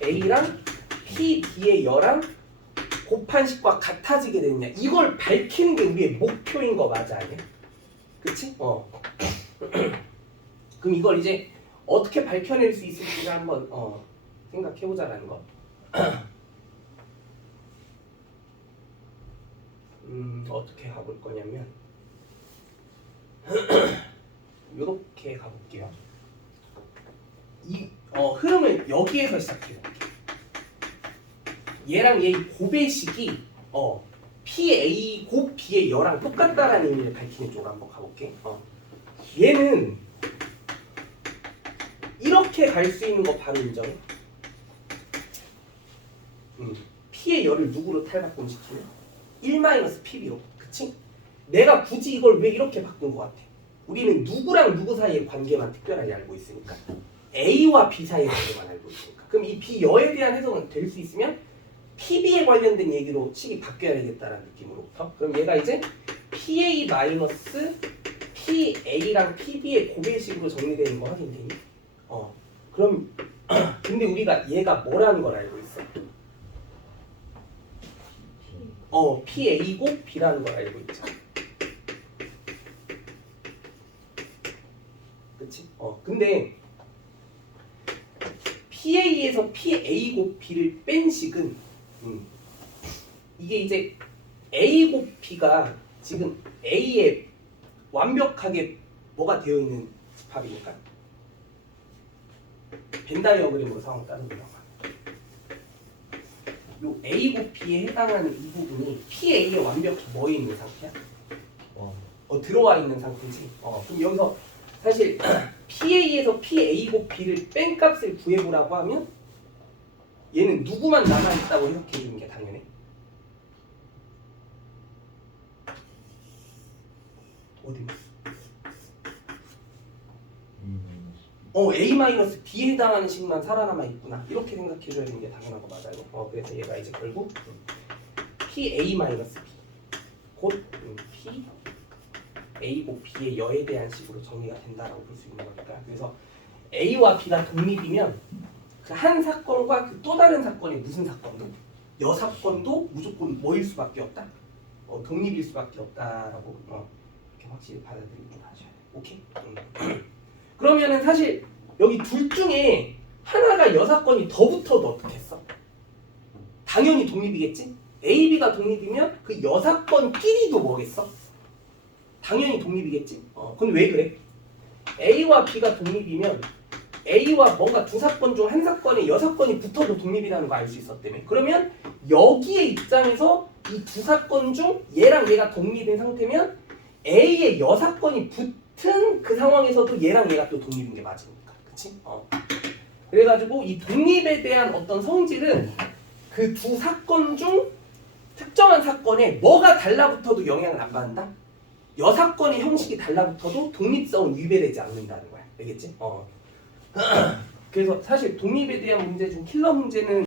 A랑 PB의 열랑 곱한 식과 같아지게 되느냐, 이걸 밝히는 게 우리의 목표인 거 맞아 아니야? 그치? 그럼 이걸 이제 어떻게 밝혀낼 수 있을지를 한번 생각해보자라는 거. 어떻게 가볼 거냐면 이렇게 가볼게요. 흐름을 여기에서 시작해볼게. 얘랑 얘의 고배식이 PA 곱 B의 여랑 똑같다라는 의미를 밝히는 쪽으로 한번 가볼게. 얘는 이렇게 갈 수 있는 거 바로 인정해. P의 열을 누구로 탈바꿈시키면 1-PB로. 그치? 내가 굳이 이걸 왜 이렇게 바꾼 것 같아? 우리는 누구랑 누구 사이의 관계만 특별하게 알고 있으니까. A와 B 사이의 관계만 알고 있으니까. 그럼 이 B여에 대한 해석은 될 수 있으면 PB에 관련된 얘기로 식이 바뀌어야 되겠다라는 느낌으로부터. 그럼 얘가 이제 PA 마이너스 PA랑 PB의 고배식으로 정리되는 거 확인되니? 그럼 근데 우리가 얘가 뭐라는 걸 알고 있어? PA고 B라는 걸 알고 있죠. 그치? 근데 PA에서 PA고 B를 뺀 식은 이게 이제 A고 B가 지금 A에 완벽하게 뭐가 되어 있는 집합이니까 벤 다이어그램으로 상황을 따른다고. 요 A고 B에 해당하는 이 부분이 PA에 완벽히 뭐에 있는 상태야? 들어와 있는 상태지. 그럼 여기서 사실 PA에서 PA고 B를 뺀 값을 구해보라고 하면 얘는 누구만 남아있다고 해석해주는 게 당연해. 어디? A-B에 해당하는 식만 살아남아 있구나. 이렇게 생각해줘야 되는 게 당연한 거 맞아요. 그래서 얘가 이제 결국 PA-B 곧 P A고 B의 여에 대한 식으로 정리가 된다라고 볼 수 있는 거니까. 그래서 A와 B가 독립이면 그 한 사건과 그 또 다른 사건이 무슨 사건도 여 사건도 무조건 뭐일 수밖에 없다. 독립일 수밖에 없다라고 이렇게 확실히 받아들이고 하셔야 돼. 오케이? 그러면은 사실 여기 둘 중에 하나가 여 사건이 더 붙어도 어떻겠어? 당연히 독립이겠지? A, B가 독립이면 그 여 사건끼리도 뭐겠어? 당연히 독립이겠지? 근데 왜 그래? A와 B가 독립이면 A와 뭔가 두 사건 중 한 사건에 여 사건이 붙어도 독립이라는 거 알 수 있었다며. 그러면 여기의 입장에서 이 두 사건 중 얘랑 얘가 독립인 상태면 A의 여 사건이 붙은 그 상황에서도 얘랑 얘가 또 독립인 게 맞으니까. 그치? 그래가지고 이 독립에 대한 어떤 성질은 그 두 사건 중 특정한 사건에 뭐가 달라붙어도 영향을 안 받는다? 여 사건의 형식이 달라붙어도 독립성은 위배되지 않는다는 거야. 알겠지? 그래서 사실 독립에 대한 문제 중 킬러 문제는